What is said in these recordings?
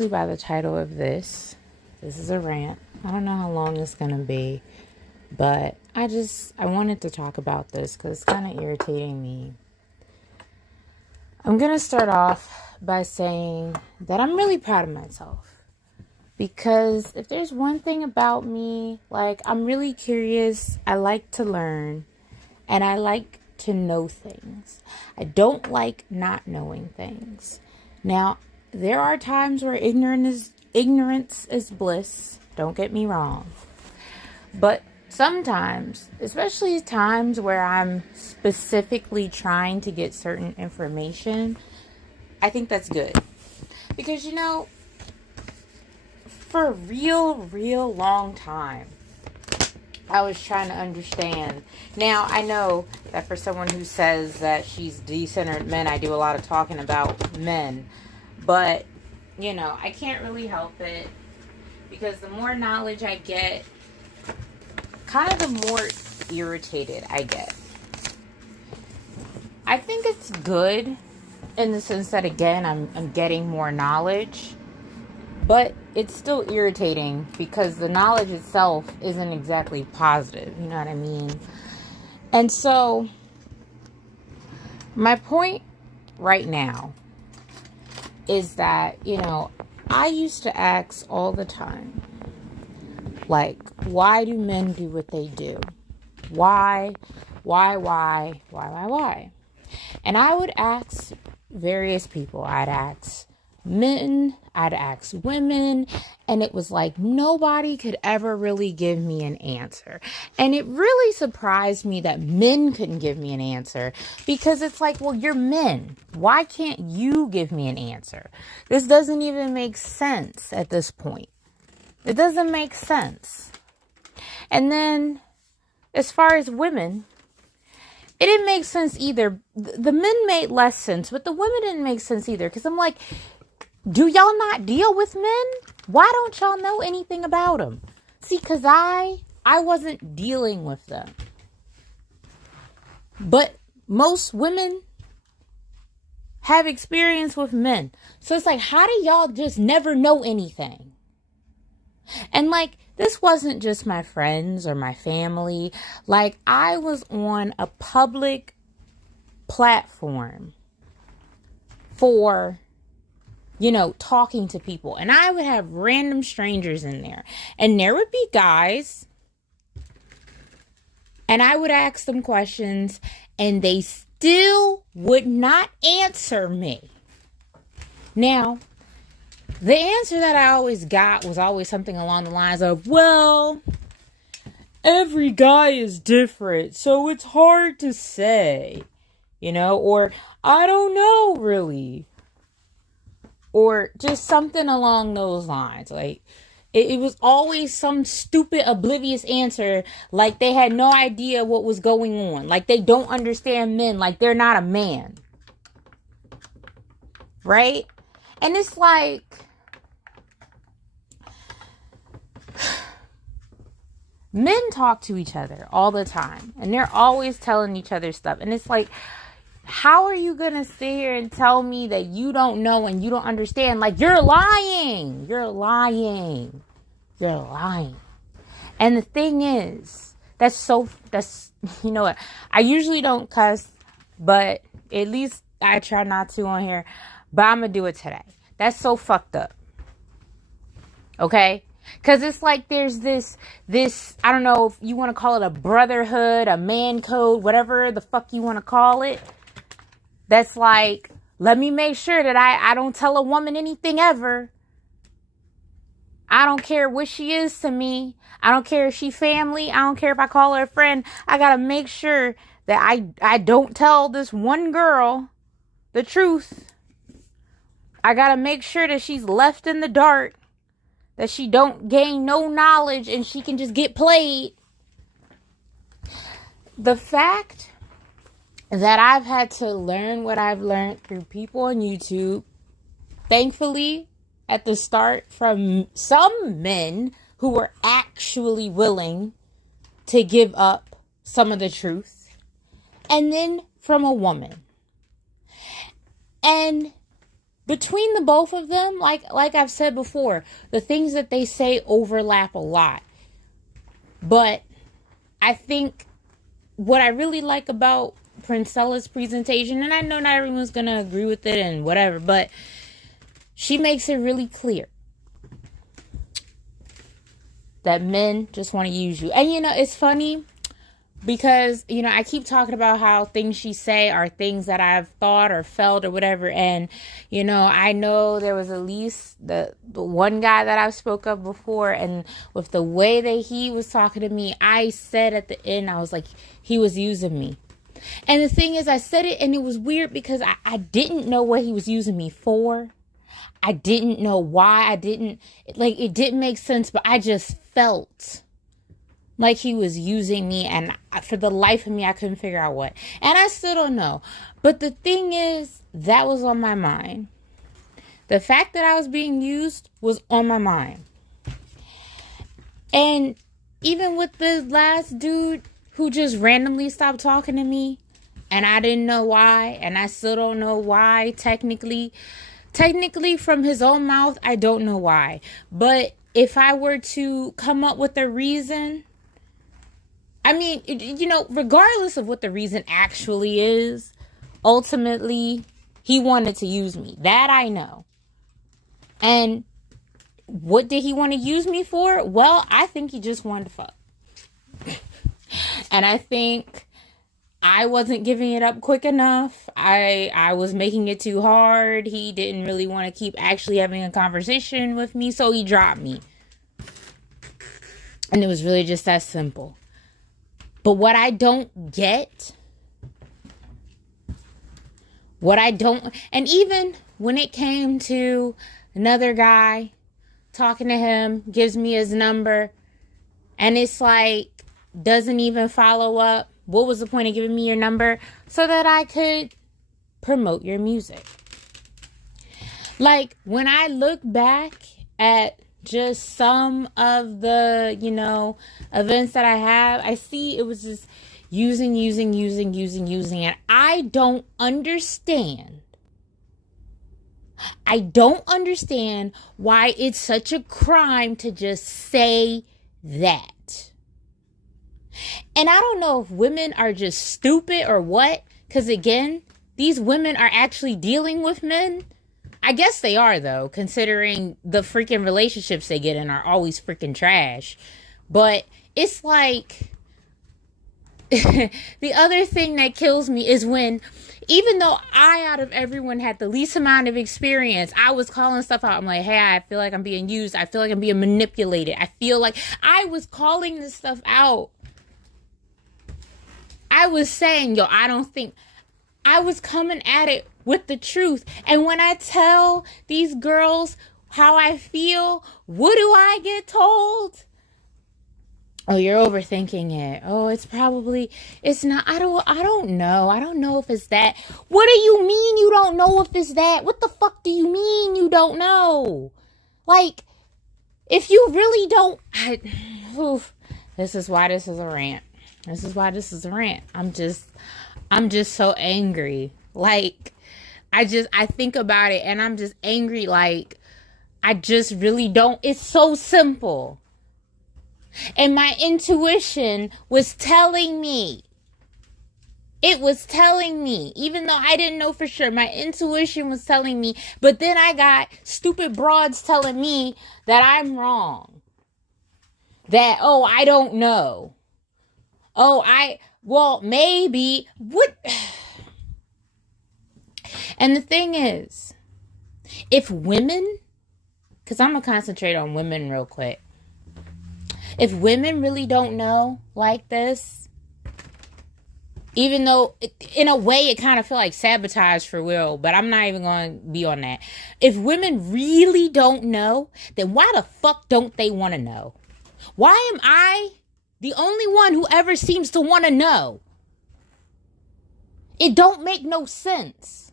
By the title of this is a rant. I don't know how long it's gonna be, but I wanted to talk about this because it's kind of irritating me. I'm gonna start off by saying that I'm really proud of myself, because if there's one thing about me, I'm really curious. I like to learn, and I like to know things. I don't like not knowing things. Now, there are times where ignorance is bliss. Don't get me wrong. But sometimes, especially times where I'm specifically trying to get certain information, I think that's good. Because, for a real long time, I was trying to understand. Now, I know that for someone who says that she's de-centered men, I do a lot of talking about men. But, I can't really help it, because the more knowledge I get, kind of the more irritated I get. I think it's good in the sense that, again, I'm getting more knowledge, but it's still irritating because the knowledge itself isn't exactly positive. You know what I mean? And so, my point right now is that, I used to ask all the time, why do men do what they do? Why? And I would ask various people. I'd ask men, I'd ask women, and it was like nobody could ever really give me an answer. And it really surprised me that men couldn't give me an answer, because it's like, well, you're men. Why can't you give me an answer? This doesn't even make sense at this point. It doesn't make sense. And then, as far as women, it didn't make sense either. The men made less sense, but the women didn't make sense either. Because I'm like, do y'all not deal with men? Why don't y'all know anything about them? See, because I wasn't dealing with them. But most women have experience with men. So it's like, how do y'all just never know anything? And this wasn't just my friends or my family. I was on a public platform for, talking to people. And I would have random strangers in there. And there would be guys. And I would ask them questions. And they still would not answer me. Now, the answer that I always got was always something along the lines of, well, every guy is different, so it's hard to say, or I don't know really, or just something along those lines. It was always some stupid, oblivious answer, like they had no idea what was going on, like they don't understand men, like they're not a man, right? And it's like, men talk to each other all the time, and they're always telling each other stuff. And it's like, how are you going to sit here and tell me that you don't know and you don't understand? You're lying. You're lying. You're lying. And the thing is, that's, what, I usually don't cuss, but at least I try not to on here, but I'm going to do it today. That's so fucked up. Okay? Because it's like there's this, I don't know if you want to call it a brotherhood, a man code, whatever the fuck you want to call it. That's like, let me make sure that I don't tell a woman anything ever. I don't care what she is to me. I don't care if she family. I don't care if I call her a friend. I got to make sure that I don't tell this one girl the truth. I got to make sure that she's left in the dark. That she don't gain no knowledge and she can just get played. The fact that I've had to learn what I've learned through people on YouTube, thankfully, at the start, from some men who were actually willing to give up some of the truth, and then from a woman. And between the both of them, like I've said before, the things that they say overlap a lot. But I think what I really like about Princella's presentation, and I know not everyone's going to agree with it and whatever, but she makes it really clear that men just want to use you. And, it's funny because, I keep talking about how things she say are things that I've thought or felt or whatever. And, I know there was at least the one guy that I've spoke of before. And with the way that he was talking to me, I said at the end, I was like, he was using me. And the thing is, I said it and it was weird because I didn't know what he was using me for. I didn't know why. It didn't make sense, but I just felt like he was using me, and for the life of me, I couldn't figure out what. And I still don't know. But the thing is, that was on my mind. The fact that I was being used was on my mind. And even with the last dude who just randomly stopped talking to me, and I didn't know why, and I still don't know why, technically from his own mouth, I don't know why. But if I were to come up with a reason, I mean, regardless of what the reason actually is, ultimately, he wanted to use me. That I know. And what did he want to use me for? Well, I think he just wanted to fuck. And I think I wasn't giving it up quick enough. I was making it too hard. He didn't really want to keep actually having a conversation with me, so he dropped me. And it was really just that simple. But what I don't get, and even when it came to another guy talking to him, gives me his number, and it's like, doesn't even follow up. What was the point of giving me your number? So that I could promote your music. Like, when I look back at just some of the, events that I have, I see it was just using. And I don't understand why it's such a crime to just say that. And I don't know if women are just stupid or what, because again, these women are actually dealing with men. I guess they are, though, considering the freaking relationships they get in are always freaking trash. But it's like, the other thing that kills me is when, even though I, out of everyone, had the least amount of experience, I was calling stuff out. I'm like, hey, I feel like I'm being used. I feel like I'm being manipulated. I feel like I was calling this stuff out. I was saying, I don't think, I was coming at it with the truth. And when I tell these girls how I feel, what do I get told? Oh, you're overthinking it. Oh, it's not, I don't know. I don't know if it's that. What do you mean you don't know if it's that? What the fuck do you mean you don't know? Like, if you really don't, this is why this is a rant. I'm just so angry. Like, I think about it and I'm just angry. Like, I just really don't. It's so simple. And my intuition was telling me. It was telling me, even though I didn't know for sure, my intuition was telling me. But then I got stupid broads telling me that I'm wrong. That, I don't know. Maybe. What? And the thing is, if women, because I'm going to concentrate on women real quick. If women really don't know like this, even though in a way it kind of feel like sabotage for real, but I'm not even going to be on that. If women really don't know, then why the fuck don't they want to know? Why am I the only one who ever seems to want to know? It don't make no sense.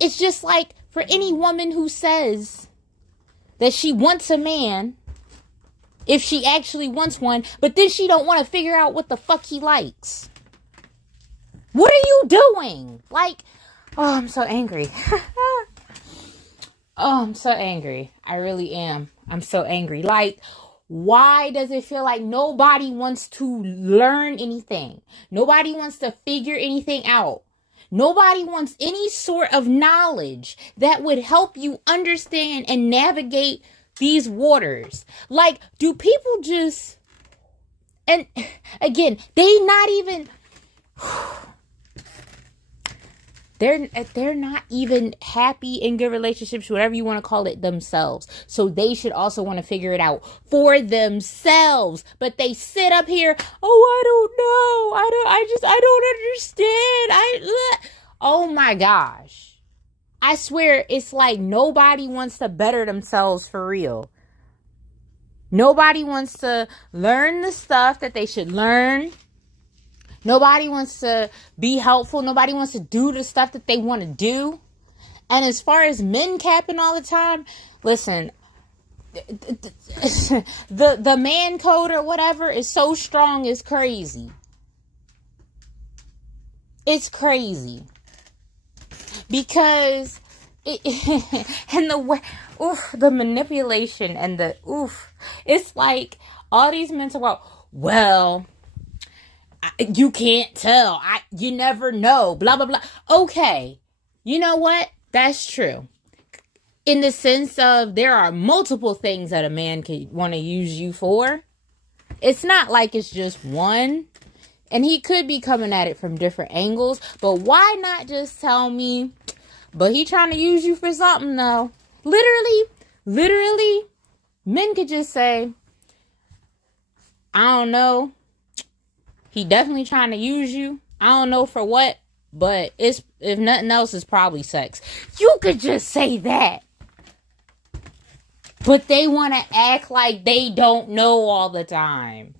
It's just like for any woman who says that she wants a man, if she actually wants one, but then she don't want to figure out what the fuck he likes. What are you doing? Like, I'm so angry. Oh, I'm so angry. I really am. I'm so angry. Like, why does it feel like nobody wants to learn anything? Nobody wants to figure anything out. Nobody wants any sort of knowledge that would help you understand and navigate these waters. Like, do people just, and again, they not even, they're not even happy in good relationships, whatever you want to call it, themselves. So they should also want to figure it out for themselves. But they sit up here, oh, I don't know. I don't understand. Oh my gosh. I swear it's like nobody wants to better themselves for real. Nobody wants to learn the stuff that they should learn. Nobody wants to be helpful. Nobody wants to do the stuff that they want to do. And as far as men capping all the time, listen, the man code or whatever is so strong, it's crazy. It's crazy. Because and the manipulation and it's like all these men talk about, well, you can't tell. You never know. Blah, blah, blah. Okay. You know what? That's true. In the sense of there are multiple things that a man could want to use you for. It's not like it's just one. And he could be coming at it from different angles. But why not just tell me, but he trying to use you for something though? Literally, men could just say, I don't know. He definitely trying to use you. I don't know for what, but if nothing else, it's probably sex. You could just say that. But they want to act like they don't know all the time.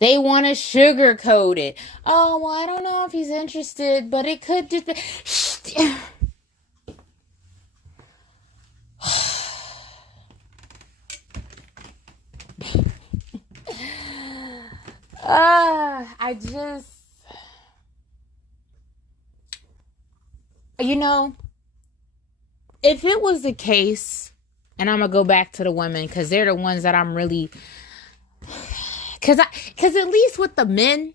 They want to sugarcoat it. Oh, well, I don't know if he's interested, but it could just be... I just, if it was the case, and I'm going to go back to the women, because they're the ones that I'm really, because at least with the men,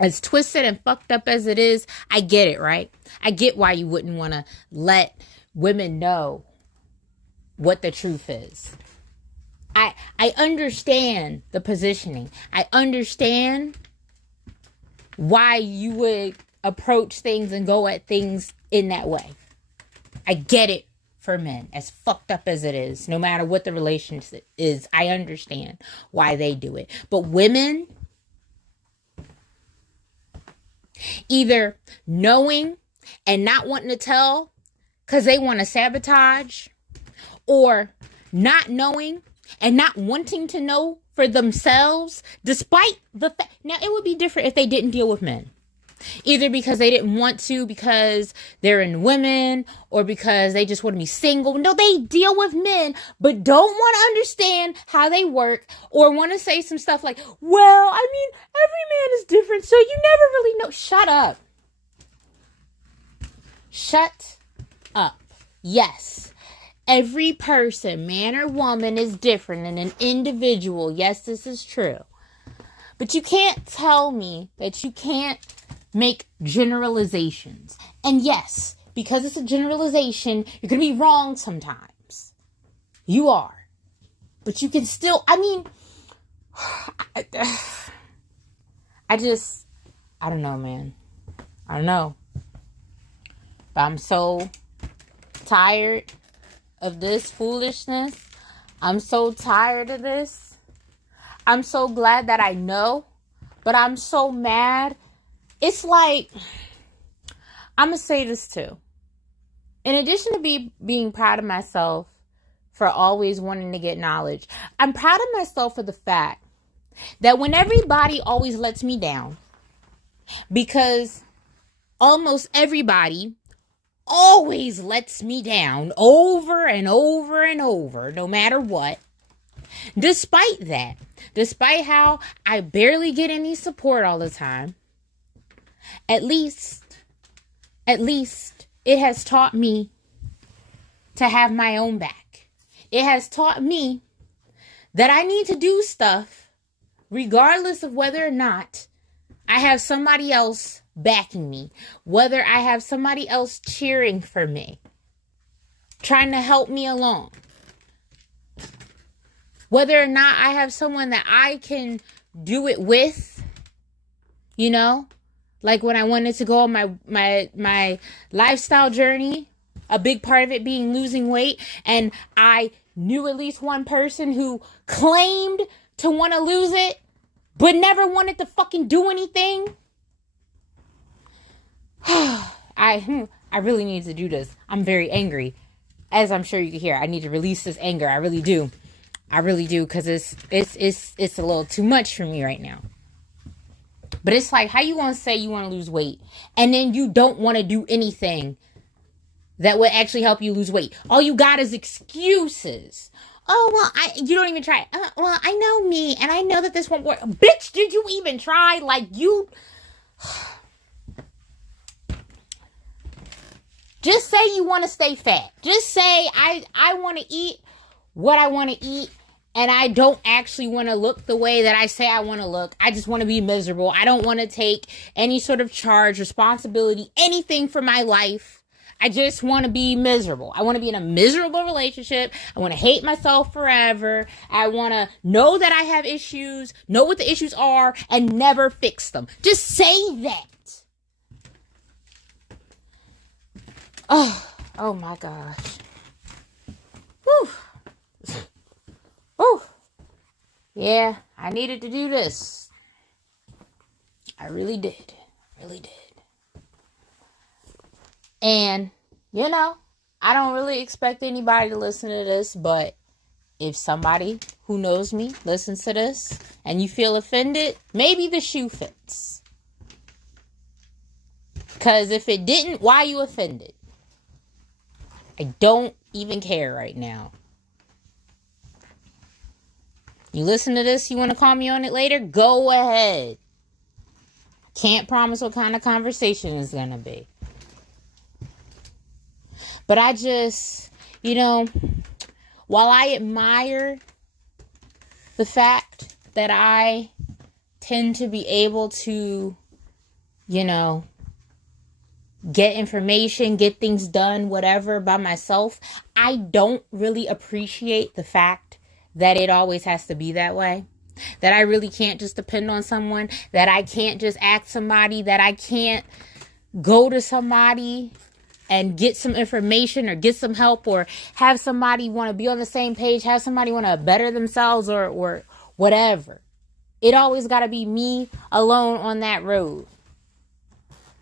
as twisted and fucked up as it is, I get it, right? I get why you wouldn't want to let women know what the truth is. I understand the positioning. I understand why you would approach things and go at things in that way. I get it for men, as fucked up as it is. No matter what the relationship is, I understand why they do it. But women, either knowing and not wanting to tell because they want to sabotage, or not knowing and not wanting to know for themselves, despite the fact. Now, it would be different if they didn't deal with men. Either because they didn't want to, because they're in women, or because they just want to be single. No, they deal with men, but don't want to understand how they work, or want to say some stuff like, well, I mean, every man is different, so you never really know. Shut up. Shut up. Yes. Every person, man or woman, is different and an individual. Yes, this is true. But you can't tell me that you can't make generalizations. And yes, because it's a generalization, you're going to be wrong sometimes. You are. But you can still, I don't know, man. I don't know. But I'm so tired of this foolishness. I'm so tired of this. I'm so glad that I know, but I'm so mad. It's like, I'm going to say this too. In addition to being proud of myself for always wanting to get knowledge, I'm proud of myself for the fact that when everybody always lets me down, because almost everybody always lets me down over and over and over, no matter what. Despite that, despite how I barely get any support all the time, at least it has taught me to have my own back. It has taught me that I need to do stuff regardless of whether or not I have somebody else backing me, whether I have somebody else cheering for me, trying to help me along, whether or not I have someone that I can do it with, you know, like when I wanted to go on my lifestyle journey, a big part of it being losing weight, and I knew at least one person who claimed to want to lose it, but never wanted to fucking do anything. I really need to do this. I'm very angry. As I'm sure you can hear, I need to release this anger. I really do. Because it's a little too much for me right now. But it's like, how you want to say you want to lose weight and then you don't want to do anything that would actually help you lose weight? All you got is excuses. Oh, well, you don't even try. Well, I know me, and I know that this won't work. Bitch, did you even try? Like, you... Just say you want to stay fat. Just say, I want to eat what I want to eat, and I don't actually want to look the way that I say I want to look. I just want to be miserable. I don't want to take any sort of charge, responsibility, anything for my life. I just want to be miserable. I want to be in a miserable relationship. I want to hate myself forever. I want to know that I have issues, know what the issues are, and never fix them. Just say that. Oh my gosh. Whew. Whew. Yeah, I needed to do this. I really did. Really did. And, you know, I don't really expect anybody to listen to this, but if somebody who knows me listens to this and you feel offended, maybe the shoe fits. Because if it didn't, why are you offended? I don't even care right now. You listen to this, you want to call me on it later? Go ahead. Can't promise what kind of conversation it's going to be. But I just, you know, while I admire the fact that I tend to be able to, you know, get information, get things done, whatever, by myself, I don't really appreciate the fact that it always has to be that way. That I really can't just depend on someone, that I can't just ask somebody, that I can't go to somebody and get some information or get some help or have somebody want to be on the same page, have somebody want to better themselves or whatever. It always got to be me alone on that road.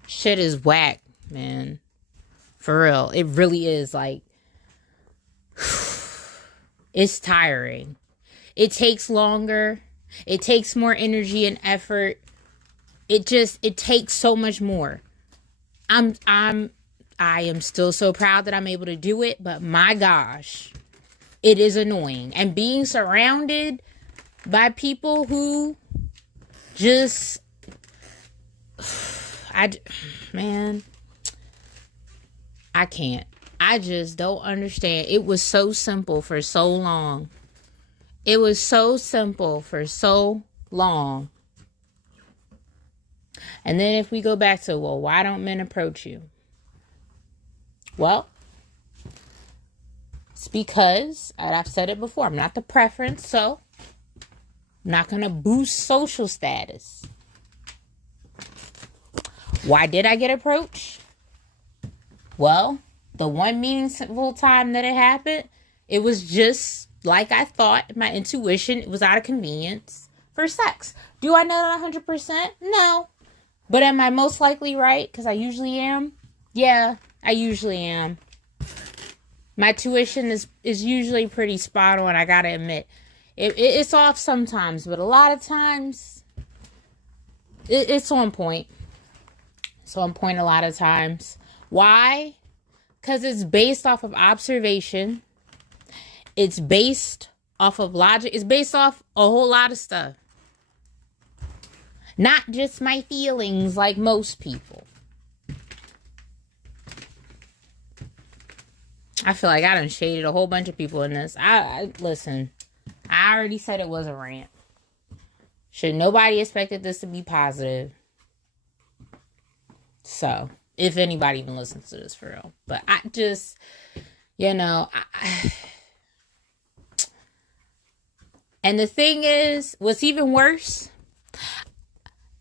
Shit is whack, man. For real. It really is. Like, it's tiring. It takes longer. It takes more energy and effort. It takes so much more. I am still so proud that I'm able to do it, but my gosh, it is annoying. And being surrounded by people who just, man, I can't. I just don't understand. It was so simple for so long. It was so simple for so long. And then if we go back to, well, why don't men approach you? Well, it's because, and I've said it before, I'm not the preference, so I'm not going to boost social status. Why did I get approached? Well, the one meaningful time that it happened, it was just like I thought, my intuition, it was out of convenience for sex. Do I know that 100%? No. But am I most likely right? Because I usually am. Yeah, I usually am. My tuition is usually pretty spot on, I gotta admit. It's off sometimes, but a lot of times, it's on point. It's on point a lot of times. Why? Because it's based off of observation. It's based off of logic. It's based off a whole lot of stuff. Not just my feelings like most people. I feel like I done shaded a whole bunch of people in this. Listen, I already said it was a rant. Should nobody expected this to be positive. So, if anybody even listens to this for real. But I just, and the thing is, what's even worse,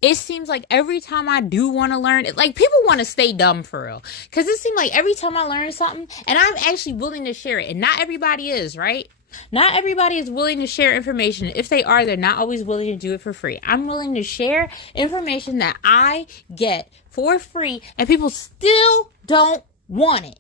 it seems like every time I do want to learn it, like people want to stay dumb for real. Because it seems like every time I learn something, and I'm actually willing to share it, and not everybody is, right? Not everybody is willing to share information. If they are, they're not always willing to do it for free. I'm willing to share information that I get for free, and people still don't want it.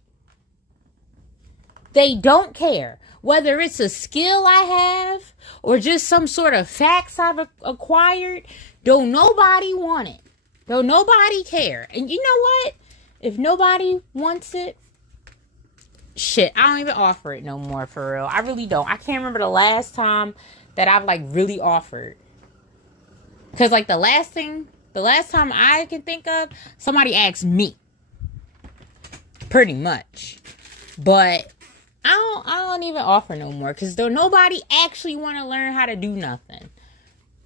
They don't care. Whether it's a skill I have or just some sort of facts I've acquired, don't nobody want it. Don't nobody care. And you know what? If nobody wants it, shit, I don't even offer it no more for real. I really don't. I can't remember the last time that I've like really offered. Because like the last time I can think of, somebody asked me. Pretty much. But I don't even offer no more. Because though nobody actually want to learn how to do nothing.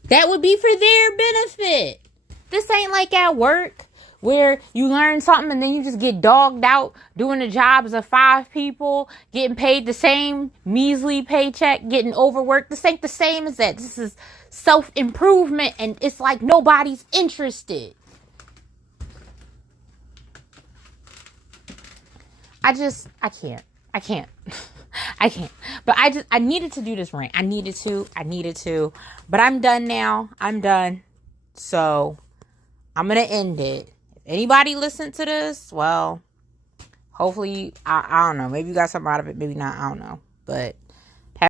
That would be for their benefit. This ain't like at work where you learn something and then you just get dogged out doing the jobs of 5 people, getting paid the same measly paycheck, getting overworked. This ain't the same as that. This is self-improvement, and it's like nobody's interested. I can't. I can't. But I needed to do this rant. I needed to. But I'm done now. I'm done. So I'm going to end it. If anybody listened to this, well, hopefully, I don't know. Maybe you got something out of it. Maybe not. I don't know. But